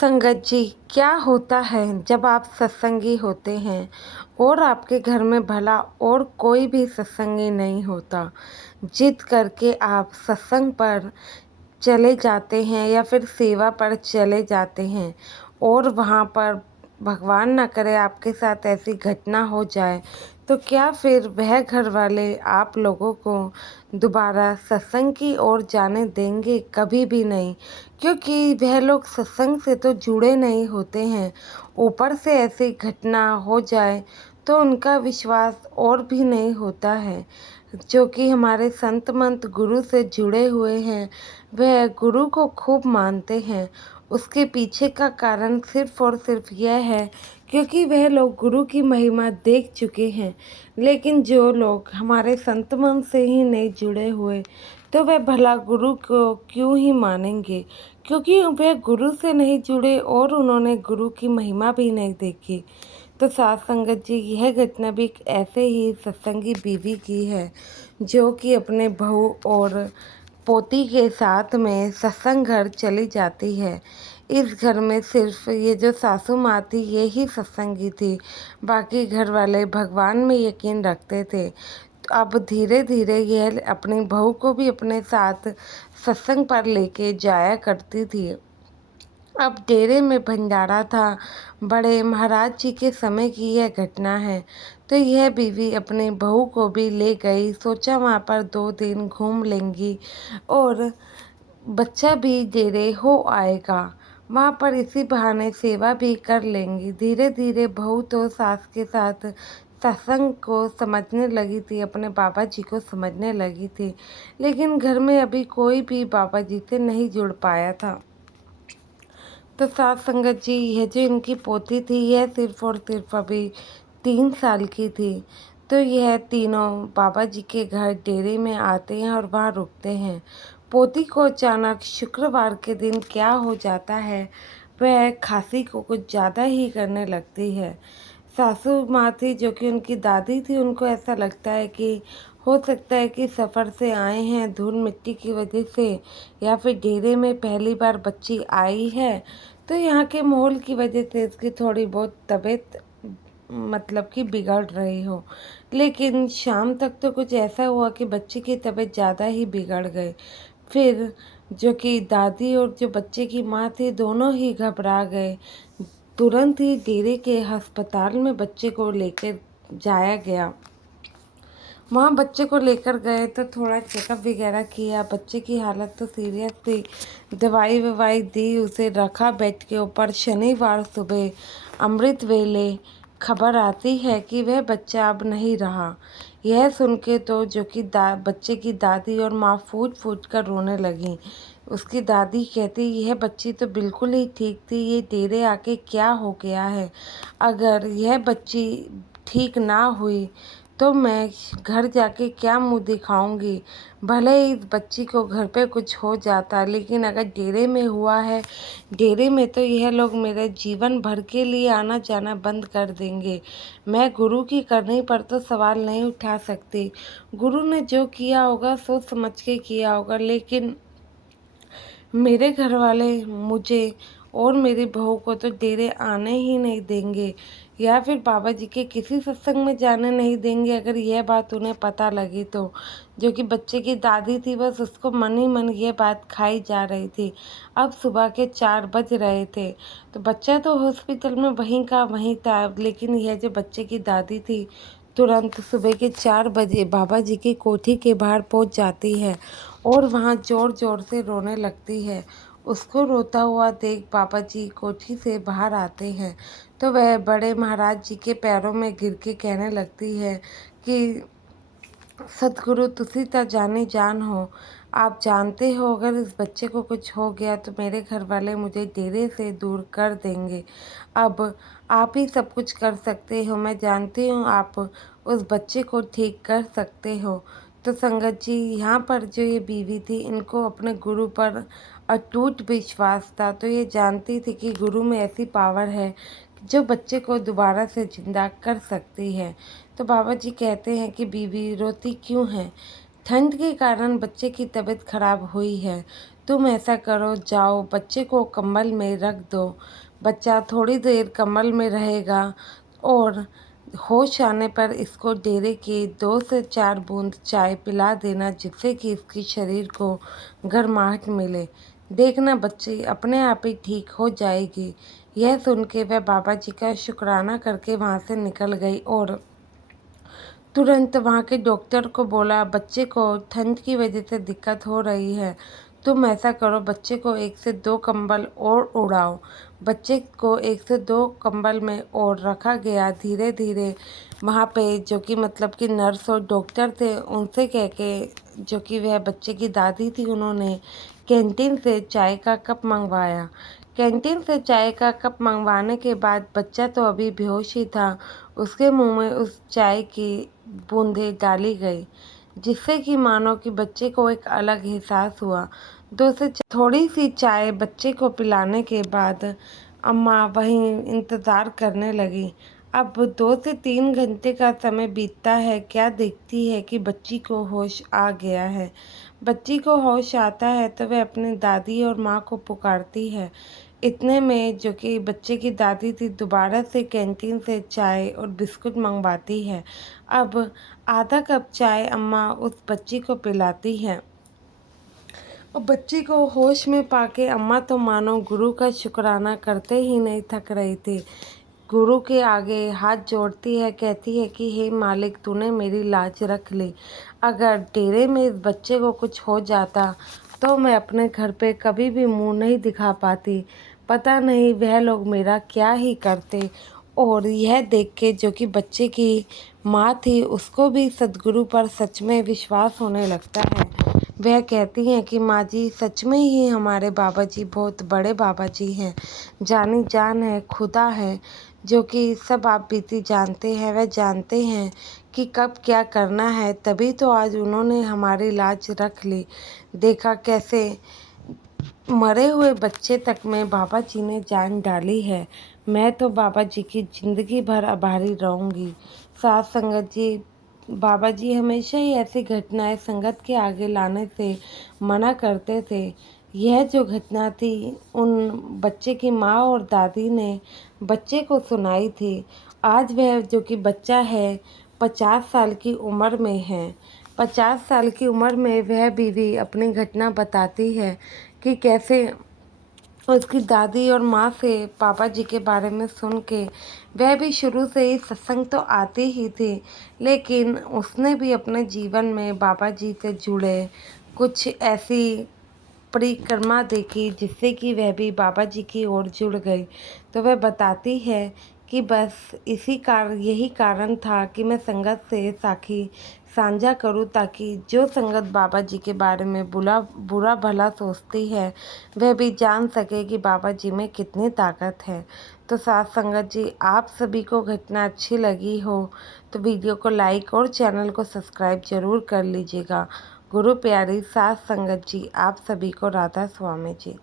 संगत जी, क्या होता है जब आप सत्संगी होते हैं और आपके घर में भला और कोई भी सत्संगी नहीं होता। जिद करके आप सत्संग पर चले जाते हैं या फिर सेवा पर चले जाते हैं और वहाँ पर भगवान ना करे आपके साथ ऐसी घटना हो जाए, तो क्या फिर वह घर वाले आप लोगों को दोबारा सत्संग की ओर जाने देंगे? कभी भी नहीं, क्योंकि वह लोग सत्संग से तो जुड़े नहीं होते हैं। ऊपर से ऐसी घटना हो जाए तो उनका विश्वास और भी नहीं होता है। जो कि हमारे संत मंत गुरु से जुड़े हुए हैं, वह गुरु को खूब मानते हैं। उसके पीछे का कारण सिर्फ़ और सिर्फ़ यह है क्योंकि वह लोग गुरु की महिमा देख चुके हैं। लेकिन जो लोग हमारे संत मंत से ही नहीं जुड़े हुए, तो वह भला गुरु को क्यों ही मानेंगे? क्योंकि वह गुरु से नहीं जुड़े और उन्होंने गुरु की महिमा भी नहीं देखी। तो साथ संगत जी, यह घटना भी एक ऐसे ही सत्संगी बीवी की है, जो कि अपने बहू और पोती के साथ में सत्संग घर चली जाती है। इस घर में सिर्फ ये जो सासू माँ थी, ये ही सत्संगी थी। बाकी घर वाले भगवान में यकीन रखते थे। तो अब धीरे धीरे यह अपनी बहू को भी अपने साथ सत्संग पर लेके जाया करती थी। अब डेरे में भंडारा था। बड़े महाराज जी के समय की यह घटना है। तो यह बीवी अपनी बहू को भी ले गई। सोचा वहाँ पर 2 दिन घूम लेंगी और बच्चा भी डेरे हो आएगा। वहाँ पर इसी बहाने सेवा भी कर लेंगी। धीरे धीरे बहू तो सास के साथ सत्संग को समझने लगी थी, अपने बाबा जी को समझने लगी थी। लेकिन घर में अभी कोई भी बाबा जी से नहीं जुड़ पाया था। तो साथ संगत जी, यह जो इनकी पोती थी, यह सिर्फ और सिर्फ अभी 3 साल की थी। तो यह तीनों बाबा जी के घर डेरे में आते हैं और वहाँ रुकते हैं। पोती को अचानक शुक्रवार के दिन क्या हो जाता है, वह खांसी को कुछ ज़्यादा ही करने लगती है। सासू माँ थी, जो कि उनकी दादी थी, उनको ऐसा लगता है कि हो सकता है कि सफ़र से आए हैं धूल मिट्टी की वजह से, या फिर डेरे में पहली बार बच्ची आई है, तो यहाँ के माहौल की वजह से इसकी थोड़ी बहुत तबीयत मतलब कि बिगड़ रही हो। लेकिन शाम तक तो कुछ ऐसा हुआ कि बच्चे की तबीयत ज़्यादा ही बिगड़ गई। फिर जो कि दादी और जो बच्चे की माँ थी, दोनों ही घबरा गए। तुरंत ही डेरे के अस्पताल में बच्चे को लेकर जाया गया। वहाँ बच्चे को लेकर गए तो थोड़ा चेकअप वगैरह किया। बच्चे की हालत तो सीरियस थी। दवाई ववाई दी, उसे रखा बेड के ऊपर। शनिवार सुबह अमृत वेले खबर आती है कि वह बच्चा अब नहीं रहा। यह सुन के तो जो कि बच्चे की दादी और माँ फूट फूट कर रोने लगी। उसकी दादी कहती, यह बच्ची तो बिल्कुल ही ठीक थी, ये डेरे आके क्या हो गया है? अगर यह बच्ची ठीक ना हुई तो मैं घर जाके क्या मुंह दिखाऊंगी? भले ही इस बच्ची को घर पे कुछ हो जाता, लेकिन अगर डेरे में हुआ है, डेरे में तो यह लोग मेरे जीवन भर के लिए आना जाना बंद कर देंगे। मैं गुरु की करनी पर तो सवाल नहीं उठा सकती। गुरु ने जो किया होगा सोच समझ के किया होगा, लेकिन मेरे घर वाले मुझे और मेरी बहू को तो डेरे आने ही नहीं देंगे, या फिर बाबा जी के किसी सत्संग में जाने नहीं देंगे अगर यह बात उन्हें पता लगी तो। जो कि बच्चे की दादी थी, बस उसको मन ही मन ये बात खाई जा रही थी। अब सुबह के 4 बज रहे थे, तो बच्चा तो हॉस्पिटल में वहीं का वहीं था, लेकिन यह जो बच्चे की दादी थी, तुरंत सुबह के 4 बजे बाबा जी की कोठी के बाहर पहुंच जाती है और वहां ज़ोर ज़ोर से रोने लगती है। उसको रोता हुआ देख बाबा जी कोठी से बाहर आते हैं, तो वह बड़े महाराज जी के पैरों में गिर के कहने लगती है कि सतगुरु तुसी तो जाने जान हो। आप जानते हो अगर इस बच्चे को कुछ हो गया तो मेरे घर वाले मुझे डेरे से दूर कर देंगे। अब आप ही सब कुछ कर सकते हो। मैं जानती हूँ आप उस बच्चे को ठीक कर सकते हो। तो संगत जी, यहाँ पर जो ये बीवी थी, इनको अपने गुरु पर अटूट विश्वास था। तो ये जानती थी कि गुरु में ऐसी पावर है जो बच्चे को दोबारा से जिंदा कर सकती है। तो बाबा जी कहते हैं कि बीवी रोती क्यों है? ठंड के कारण बच्चे की तबीयत खराब हुई है। तुम ऐसा करो, जाओ बच्चे को कंबल में रख दो। बच्चा थोड़ी देर कंबल में रहेगा और होश आने पर इसको डेरे की 2 से 4 बूंद चाय पिला देना, जिससे कि इसके शरीर को गर्माहट मिले। देखना बच्ची अपने आप ही ठीक हो जाएगी। यह सुन के वह बाबा जी का शुक्राना करके वहाँ से निकल गई और तुरंत वहाँ के डॉक्टर को बोला, बच्चे को ठंड की वजह से दिक्कत हो रही है, तुम ऐसा करो बच्चे को 1 से 2 कंबल और उड़ाओ। बच्चे को 1 से 2 कंबल में और रखा गया। धीरे धीरे वहाँ पे जो कि मतलब कि नर्स और डॉक्टर थे, उनसे कह के जो कि वह बच्चे की दादी थी, उन्होंने कैंटीन से चाय का कप मंगवाया। कैंटीन से चाय का कप मंगवाने के बाद बच्चा तो अभी बेहोश ही था, उसके मुंह में उस चाय की बूंदें डाली गई, जिससे कि मानो कि बच्चे को एक अलग एहसास हुआ। 2 से थोड़ी सी चाय बच्चे को पिलाने के बाद अम्मा वहीं इंतज़ार करने लगी। अब 2 से 3 घंटे का समय बीतता है, क्या देखती है कि बच्ची को होश आ गया है। बच्ची को होश आता है तो वह अपनी दादी और माँ को पुकारती है। इतने में जो कि बच्चे की दादी थी, दोबारा से कैंटीन से चाय और बिस्कुट मंगवाती है। अब आधा कप चाय अम्मा उस बच्ची को पिलाती है और बच्ची को होश में पाके अम्मा तो मानो गुरु का शुक्राना करते ही नहीं थक रही थी। गुरु के आगे हाथ जोड़ती है, कहती है कि हे मालिक, तूने मेरी लाज रख ली। अगर डेरे में इस बच्चे को कुछ हो जाता तो मैं अपने घर पे कभी भी मुंह नहीं दिखा पाती। पता नहीं वह लोग मेरा क्या ही करते। और यह देख के जो कि बच्चे की माँ थी, उसको भी सद्गुरु पर सच में विश्वास होने लगता है। वह कहती हैं कि माँ जी, सच में ही हमारे बाबा जी बहुत बड़े बाबा जी हैं, जानी जान है, खुदा है, जो कि सब आप बीती जानते हैं। वह जानते हैं कि कब क्या करना है, तभी तो आज उन्होंने हमारी लाज रख ली। देखा कैसे मरे हुए बच्चे तक में बाबा जी ने जान डाली है। मैं तो बाबा जी की ज़िंदगी भर आभारी रहूँगी। साथ संगत जी, बाबा जी हमेशा ही ऐसी घटनाएं संगत के आगे लाने से मना करते थे। यह जो घटना थी, उन बच्चे की माँ और दादी ने बच्चे को सुनाई थी। आज वह जो कि बच्चा है, 50 साल की उम्र में है। 50 साल की उम्र में वह बीवी अपनी घटना बताती है कि कैसे उसकी दादी और माँ से पापा जी के बारे में सुन के वह भी शुरू से ही सत्संग तो आती ही थी, लेकिन उसने भी अपने जीवन में बाबा जी से जुड़े कुछ ऐसी परिक्रमा देखी जिससे कि वह भी बाबा जी की ओर जुड़ गई। तो वह बताती है कि बस यही कारण था कि मैं संगत से साखी साझा करूं, ताकि जो संगत बाबा जी के बारे में बुरा भला सोचती है, वह भी जान सके कि बाबा जी में कितनी ताकत है। तो साथ संगत जी, आप सभी को घटना अच्छी लगी हो तो वीडियो को लाइक और चैनल को सब्सक्राइब जरूर कर लीजिएगा। गुरु प्यारी साथ संगत जी, आप सभी को राधा स्वामी जी।